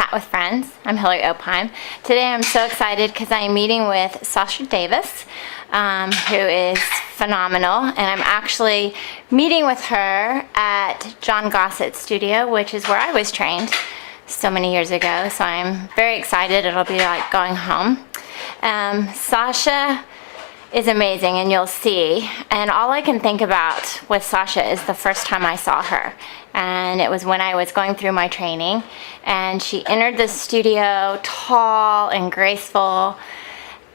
Chat with Friends. I'm Hilary Opheim. Today I'm so excited because I'm meeting with Sasha Davis, who is phenomenal, and I'm actually meeting with her at John Gossett's studio, which is where I was trained so many years ago, so I'm very excited. It'll be like going home. Sasha is amazing, and you'll see. And all I can think about with Sasha is the first time I saw her. And it was when I was going through my training. And she entered the studio tall and graceful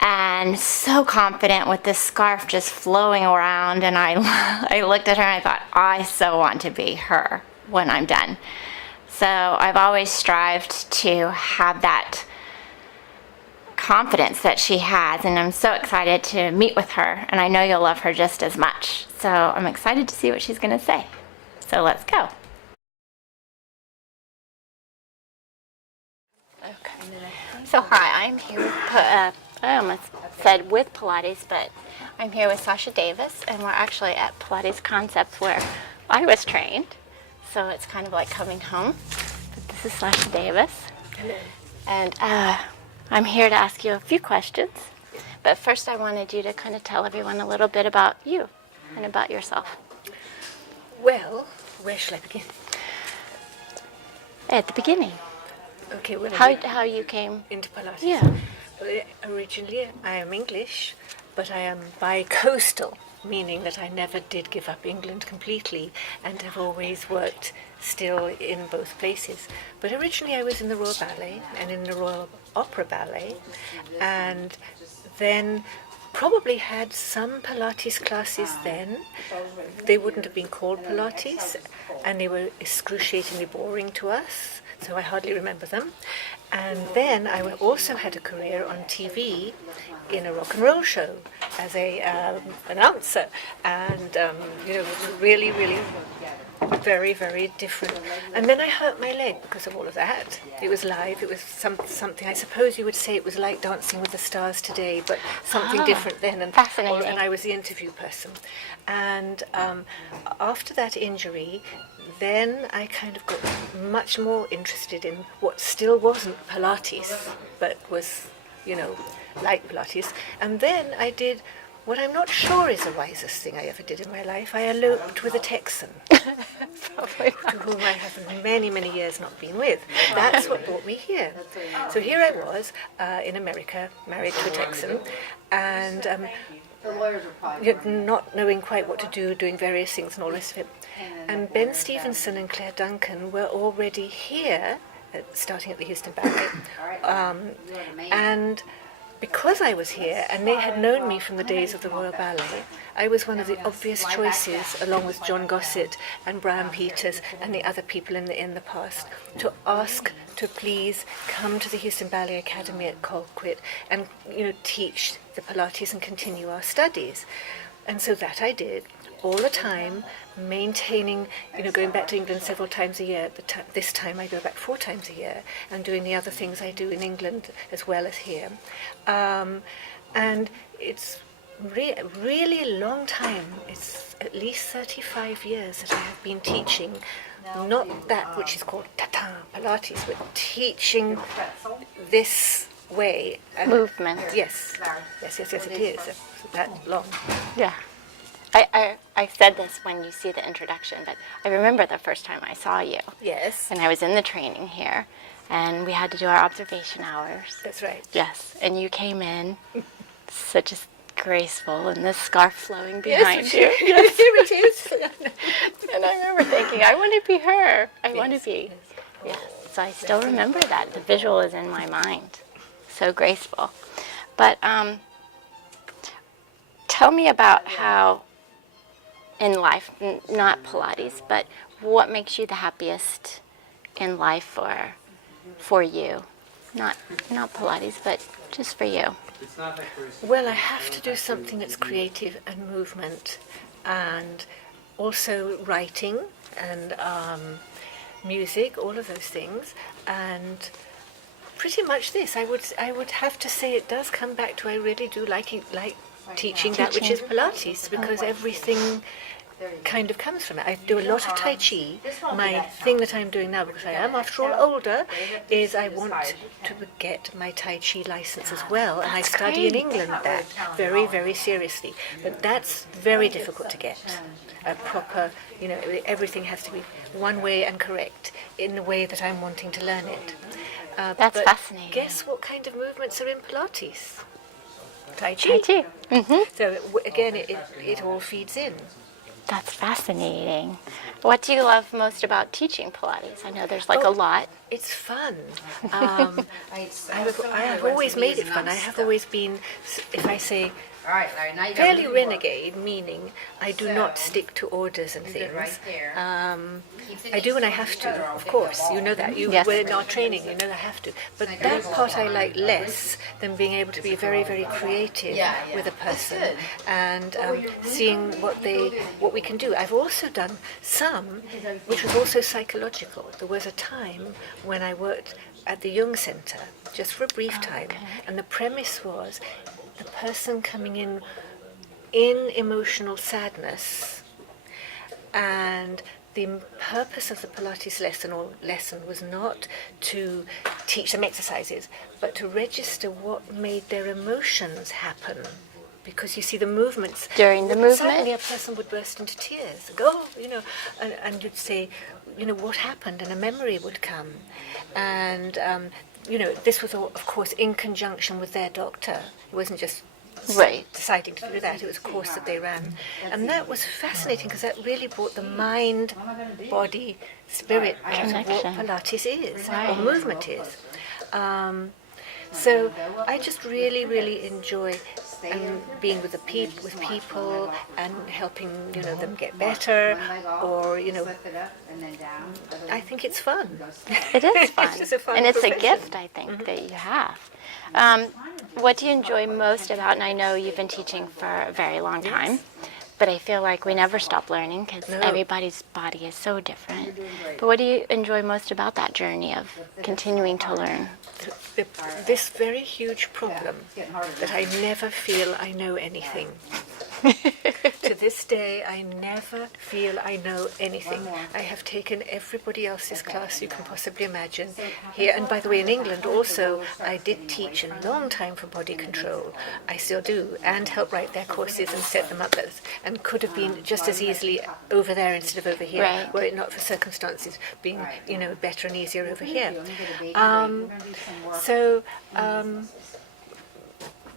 and so confident with this scarf just flowing around. And I looked at her and I thought, I so want to be her when I'm done. So I've always strived to have that confidence that she has, and I'm so excited to meet with her, and I know you'll love her just as much. So I'm excited to see what she's going to say. So let's go. Okay. So hi, I'm here with, I almost said with Pilates, but I'm here with Sasha Davis, and we're actually at Pilates Concepts where I was trained. So it's kind of like coming home. But this is Sasha Davis. Hello. And I'm here to ask you a few questions, but first I wanted you to kind of tell everyone a little bit about you and about yourself. Well, where shall I begin? At the beginning. Okay, well, how you came into Pilates? Yeah. Originally, I am English, but I am bi-coastal, meaning that I never did give up England completely and have always worked still in both places. But originally I was in the Royal Ballet and in the Royal Opera Ballet, and then probably had some Pilates classes then. They wouldn't have been called Pilates, and they were excruciatingly boring to us, so I hardly remember them. And then I also had a career on TV in a rock and roll show as a announcer, and really very, very different. And then I hurt my leg because of all of that. It was live. It was something. I suppose you would say it was like Dancing with the Stars today, but something different then. And fascinating. And I was the interview person. And after that injury, then I kind of got much more interested in what still wasn't Pilates, but was, like Pilates. And then I did what I'm not sure is the wisest thing I ever did in my life. I eloped with a Texan, to whom I have many, many years not been with. That's what brought me here. So here I was in America, married to a Texan, and not knowing quite what to do, doing various things and all the rest of it. And Ben Stevenson and Claire Duncan were already here, starting at the Houston Ballet, and because I was here and they had known me from the days of the Royal Ballet, I was one of the obvious choices, along with John Gossett and Brian Peters and the other people in the past, to ask to please come to the Houston Ballet Academy at Colquitt and teach the Pilates and continue our studies. And so that I did all the time, maintaining, going back to England several times a year. This time I go back 4 times a year, and doing the other things I do in England as well as here. And it's really a long time. It's at least 35 years that I have been teaching, not that which is called Tata Pilates, but teaching this way. Movement. Yes, it is. That long. Yeah. I said this when you see the introduction, but I remember the first time I saw you. Yes. And I was in the training here, and we had to do our observation hours. That's right. Yes, and you came in, such a graceful, and this scarf flowing behind you. Yes, here it is. And I remember thinking, I want to be her. I want to be. Yes. So I still remember that. The visual is in my mind. So graceful. But tell me about how in life, not Pilates, but what makes you the happiest in life for you? Not Pilates, but just for you. Well, I have to do something that's creative and movement, and also writing and music, all of those things, and pretty much this. I would have to say it does come back to I really do like teaching that which is Pilates, because everything kind of comes from it. I do a lot of Tai Chi. My thing that I'm doing now, because I am after all older, is I want to get my Tai Chi license as well, and I study in England that very, very seriously. But that's very difficult to get. A proper, everything has to be one way and correct in the way that I'm wanting to learn it. That's but fascinating. Guess what kind of movements are in Pilates? Tai Chi. Tai Chi. Mm-hmm. So again, it all feeds in. That's fascinating. What do you love most about teaching Pilates? I know there's a lot. It's fun. I have always made it fun. I have always been, if I say, fairly renegade, meaning I do not stick to orders and things. I do when I have to, of course. You know that. Yes. We're in our training, you know I have to. But that part I like less than being able to be very, very creative with a person and seeing what we can do. I've also done some, which was also psychological. There was a time when I worked at the Jung Center, just for a brief time, and the premise was the person coming in emotional sadness, and the purpose of the Pilates lesson was not to teach them exercises, but to register what made their emotions happen. Because you see the movements. During the movement? Suddenly a person would burst into tears. Go, and you'd say, what happened? And a memory would come. And, this was, all, of course, in conjunction with their doctor. It wasn't just deciding to do that. It was a course that they ran. And that was fascinating because that really brought the mind, body, spirit of what Pilates is, or movement is. So I just really, really enjoy being with people and helping them get better, or I think it's fun. It is fun, It's just a fun and it's profession. a gift I think that you have. What do you enjoy most about? And I know you've been teaching for a very long time. But I feel like we never stop learning because everybody's body is so different. But what do you enjoy most about that journey of continuing to learn? This very huge problem that I never feel I know anything. To this day, I never feel I know anything. I have taken everybody else's class you can possibly imagine here. And by the way, in England also, I did teach a long time for body control. I still do, and help write their courses and set them up and could have been just as easily over there instead of over here, were it not for circumstances being, better and easier over here.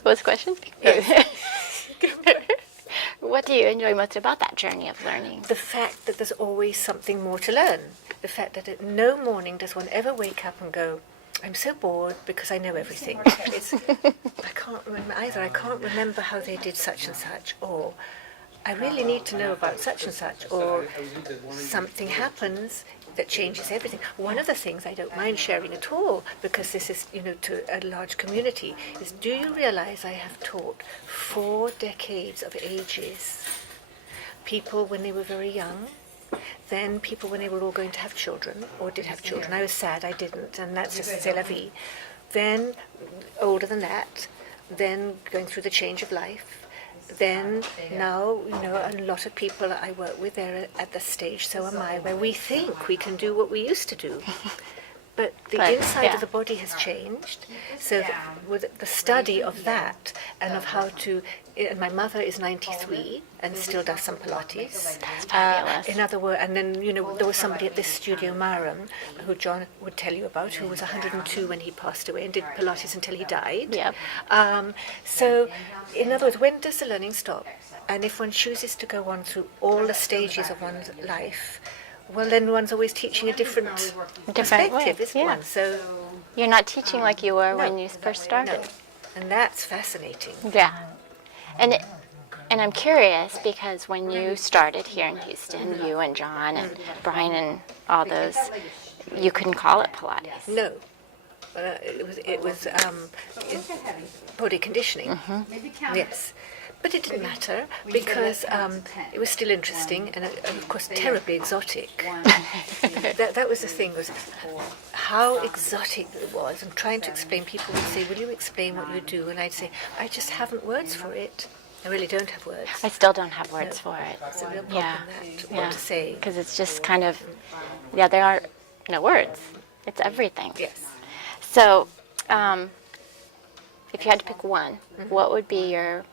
What's the question? What do you enjoy most about that journey of learning? The fact that there's always something more to learn. The fact that at no morning does one ever wake up and go, I'm so bored because I know everything. I can't remember either. I can't remember how they did such and such, or I really need to know about such and such, or something happens that changes everything. One of the things I don't mind sharing at all, because this is, to a large community, is do you realize I have taught 4 decades of ages? People when they were very young, then people when they were all going to have children, or did have children. I was sad I didn't, and that's just c'est la vie. Then older than that, then going through the change of life. Then now, a lot of people I work with, they're at the stage, so am I, where we think we can do what we used to do. But the inside of the body has changed. So with the study of that and of how to, and my mother is 93 and still does some Pilates. That's fabulous. In other words, and then, there was somebody at this studio, Maram, who John would tell you about, who was 102 when he passed away and did Pilates until he died. Yep. So, in other words, when does the learning stop? And if one chooses to go on through all the stages of one's life, well, then one's always teaching a different perspective, isn't one? So you're not teaching like you were when you first started. No. And that's fascinating. Yeah. And I'm curious because when you started here in Houston, you and John and Brian and all those, you couldn't call it Pilates. No. It was body conditioning. Mm-hmm. Yes. But it didn't matter because it was still interesting and of course terribly exotic. that was the thing, was how exotic it was. And trying to explain, people would say, will you explain what you do? And I'd say, I just haven't words for it. I really don't have words. I still don't have words for it. It's a real problem Yeah, that, yeah. what to say. Because it's just kind of, there are no words. It's everything. Yes. So, if you had to pick one, what would be your,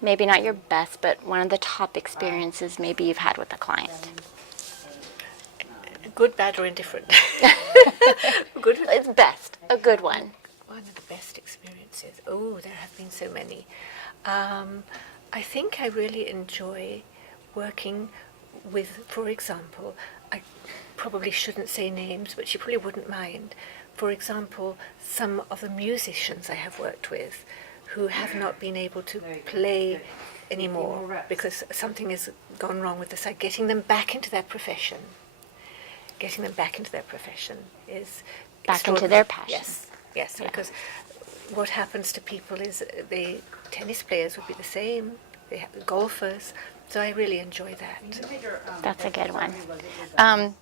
maybe not your best, but one of the top experiences maybe you've had with a client? Good, bad, or indifferent? Good. It's best, a good one. One of the best experiences. Oh, there have been so many. I think I really enjoy working with, for example, I probably shouldn't say names, but you probably wouldn't mind. For example, some of the musicians I have worked with who have not been able to play anymore because something has gone wrong with the side, getting them back into their profession. Getting them back into their profession is Back into their passion. Yes, yes, because what happens to people is the tennis players would be the same, they have the golfers, so I really enjoy that. That's a good one.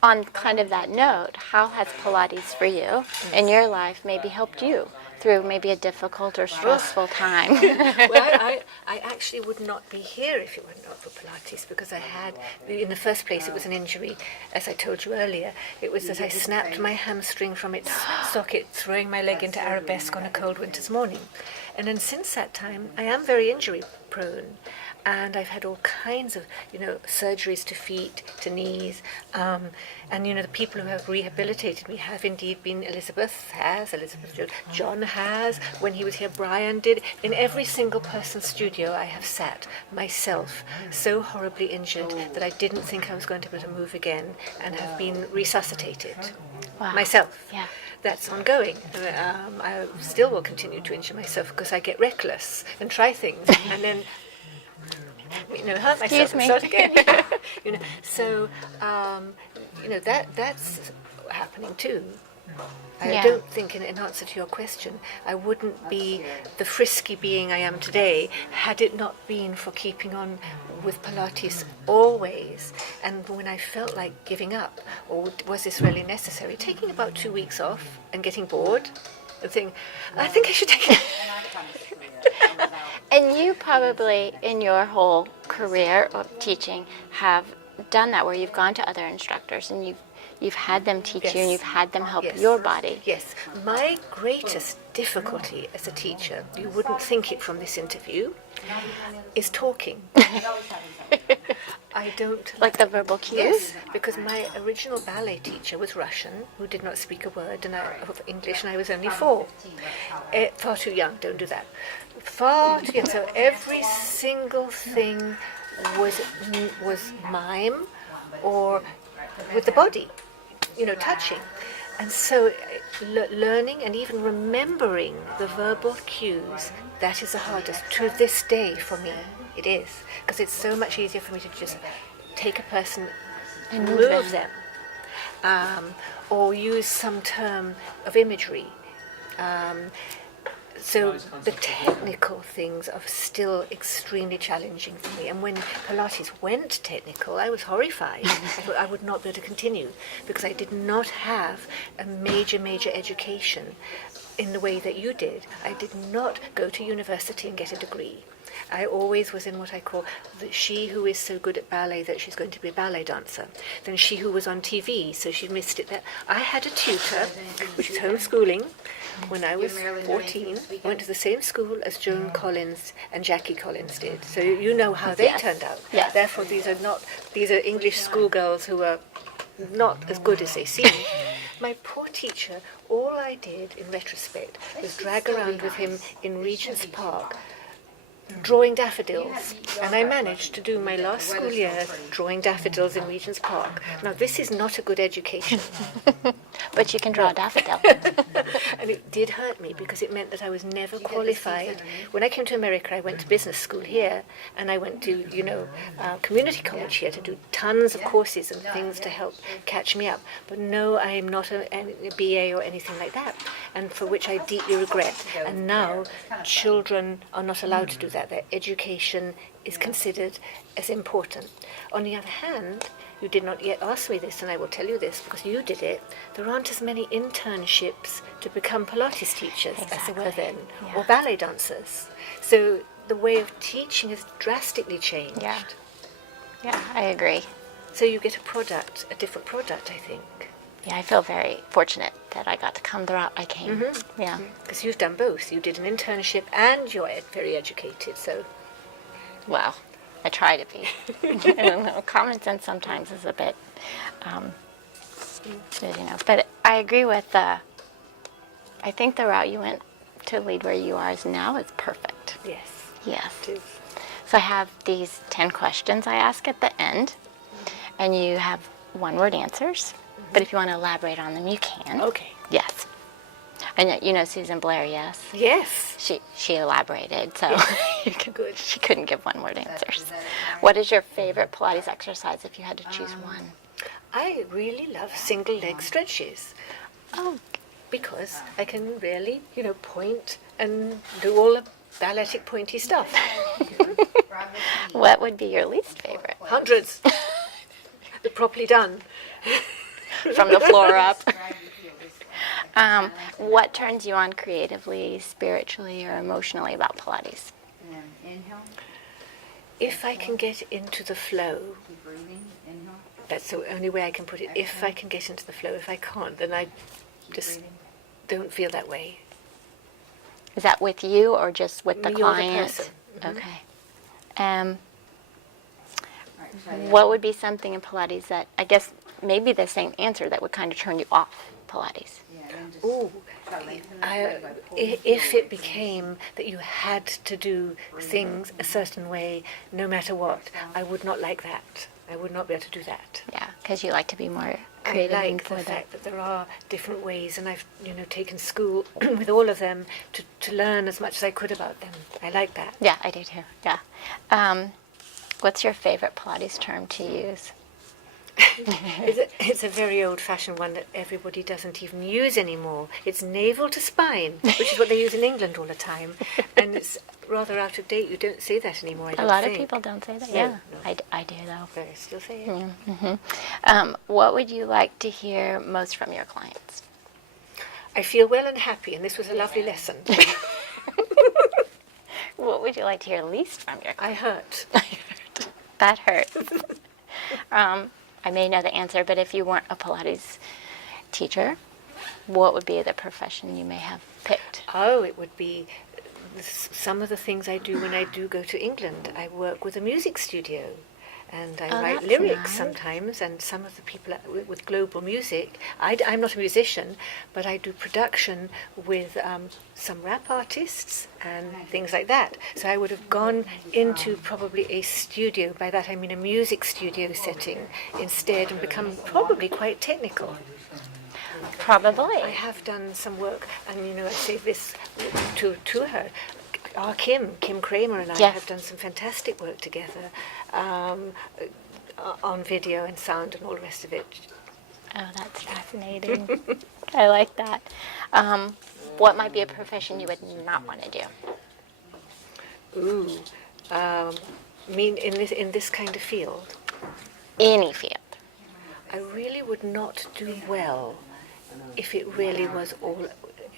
On kind of that note, how has Pilates for you in your life maybe helped you through maybe a difficult or stressful time? Well, I actually would not be here if it were not for Pilates, because I had, in the first place, it was an injury, as I told you earlier. It was that I snapped my hamstring from its socket, throwing my leg into arabesque on a cold winter's morning. And then since that time, I am very injury prone. And I've had all kinds of, surgeries to feet, to knees. And, the people who have rehabilitated me have indeed been Elizabeth, John has, when he was here, Brian did. In every single person's studio I have sat myself, so horribly injured that I didn't think I was going to be able to move again, and have been resuscitated. Wow. Myself. Yeah. That's ongoing. I still will continue to injure myself because I get reckless and try things and then hurt myself and start again. So that's happening too. I don't think, in answer to your question, I wouldn't be the frisky being I am today had it not been for keeping on with Pilates always. And when I felt like giving up, or was this really necessary, taking about 2 weeks off and getting bored and thinking, I think I should take it. And you probably, in your whole career of teaching, have done that, where you've gone to other instructors and you've had them teach you and you've had them help your body. Yes. My greatest difficulty as a teacher, you wouldn't think it from this interview, is talking. I don't... Like the verbal cues? Yes, because my original ballet teacher was Russian, who did not speak a word of English, and I was only 4. Far too young, don't do that. Far too young. So every single thing was mime or with the body, touching. And so learning and even remembering the verbal cues, that is the hardest to this day for me. It is, because it's so much easier for me to just take a person and move them, or use some term of imagery. So the technical things are still extremely challenging for me. And when Pilates went technical, I was horrified. I thought I would not be able to continue because I did not have a major education in the way that you did. I did not go to university and get a degree. I always was in what I call she who is so good at ballet that she's going to be a ballet dancer. Then she who was on TV, so she missed it there. I had a tutor, which is homeschooling. When I was 14, I went to the same school as Joan Collins and Jackie Collins did. So you know how they turned out. Yes. Therefore, these are English schoolgirls who are not as good as they seem. My poor teacher, all I did in retrospect was drag around with him in Regent's Park, drawing daffodils, and I managed to do my last school year drawing daffodils in Regent's Park. Now this is not a good education. But you can draw a daffodil. And it did hurt me because it meant that I was never qualified. When I came to America, I went to business school here, and I went to, community college here to do tons of courses and things to help catch me up. But no, I am not a BA or anything like that, and for which I deeply regret. And now children are not allowed to do that. Their education is considered as important. On the other hand, you did not yet ask me this, and I will tell you this because you did it. There aren't as many internships to become Pilates teachers as there were then, or ballet dancers. So the way of teaching has drastically changed. Yeah. Yeah, I agree. So you get a different product, I think. Yeah, I feel very fortunate that I got to come the route I came. Yeah. Because you've done both. You did an internship and you're very educated, so... Well, I try to be. I don't know. Common sense sometimes is a bit, But I agree with I think the route you went to lead where you are now is perfect. Yes. Yes. It is. So I have these 10 questions I ask at the end, and you have one-word answers. But if you want to elaborate on them, you can. Okay. Yes. And you know Susan Blair, yes? Yes. She elaborated, so Good. she couldn't give one-word answers. What is your favorite Pilates exercise if you had to choose one? I really love single leg stretches Oh, because I can really, point and do all the balletic pointy stuff. what would be your least favorite? Hundreds. They're properly done. From the floor up. What turns you on creatively, spiritually, or emotionally about Pilates? If I can get into the flow, that's the only way I can put it. If I can get into the flow, if I can't, then I just don't feel that way. Is that with you or just with the Me or the client? person. Okay. What would be something in Pilates that, I guess, maybe the same answer that would kind of turn you off Pilates? Ooh, if it became that you had to do things a certain way, no matter what, I would not like that. I would not be able to do that. Yeah, because you like to be more creative. I like the fact that there are different ways, and I've taken school with all of them to learn as much as I could about them. I like that. Yeah, I do too. Yeah. What's your favorite Pilates term to use? It's a very old-fashioned one that everybody doesn't even use anymore. It's navel to spine, which is what they use in England all the time, and it's rather out of date. You don't say that anymore. A lot of people don't say that. No, Yeah, no. I do though. But I still say it. What would you like to hear most from your clients? I feel well and happy, and this was a lovely lesson. What would you like to hear least from your I clients? hurt. That hurts. I may know the answer, but if you weren't a Pilates teacher, what would be the profession you may have picked? Oh, it would be some of the things I do when I do go to England. I work with a music studio, and I write that's lyrics nice. sometimes, and some of the people with global music. I'm not a musician, but I do production with some rap artists and things like that. So I would have gone into probably a studio, by that I mean a music studio setting instead, and become probably quite technical. Probably. I have done some work, and I say this to her. Our Kim Kramer and I Yes. have done some fantastic work together on video and sound and all the rest of it. Oh, that's fascinating. I like that. What might be a profession you would not want to do? Ooh, mean in this kind of field, Any field. I really would not do well if it really was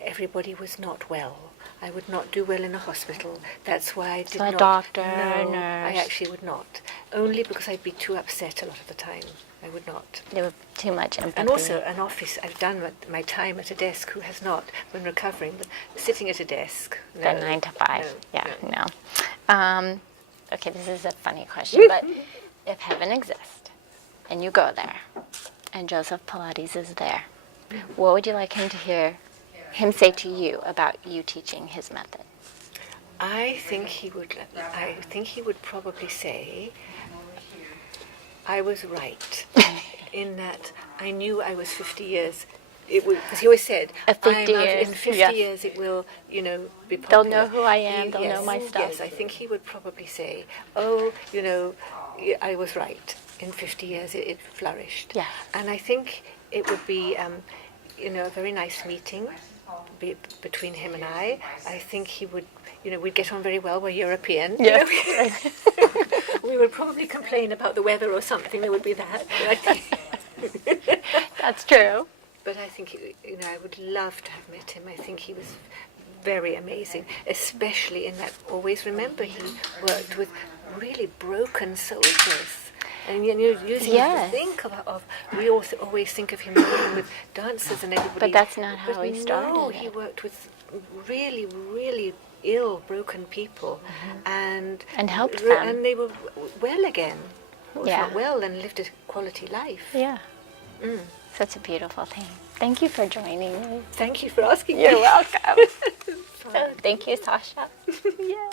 everybody was not well. I would not do well in a hospital. That's why I did So a not. doctor, no, nurse. I actually would not. Only because I'd be too upset a lot of the time. I would not. There was too much empathy. And also an office. I've done my time at a desk. Who has not when recovering? But sitting at a desk. The No, 9 to 5. no, Yeah, no. Okay, this is a funny question, but if heaven exists and you go there and Joseph Pilates is there, what would you like him to hear him say to you about you teaching his method? I think he would probably say, I was right, in that I knew I was 50 years. It would, because he always said, In 50 years, in 50 yes. years it will, be popular. They'll know who I am, they'll know my stuff. Yes, I think he would probably say, I was right. In 50 years it flourished. Yes. And I think it would be, a very nice meeting between him and I. I think he would, we'd get on very well. We're European. Yes. We would probably complain about the weather or something. There would be that. That's true. But I think, I would love to have met him. I think he was very amazing, especially in that, always remember, he worked with really broken soldiers. And you're using Yes. to think of we also always think of him working with dancers and everybody. But that's not how he started No, it. he worked with really, really ill, broken people, and helped them. and they were well again. Or if Yeah. not well, and lived a quality life. Yeah. Such a beautiful thing. Thank you for joining me. Thank you for asking You're me. welcome. So, thank you, Sasha. Yeah.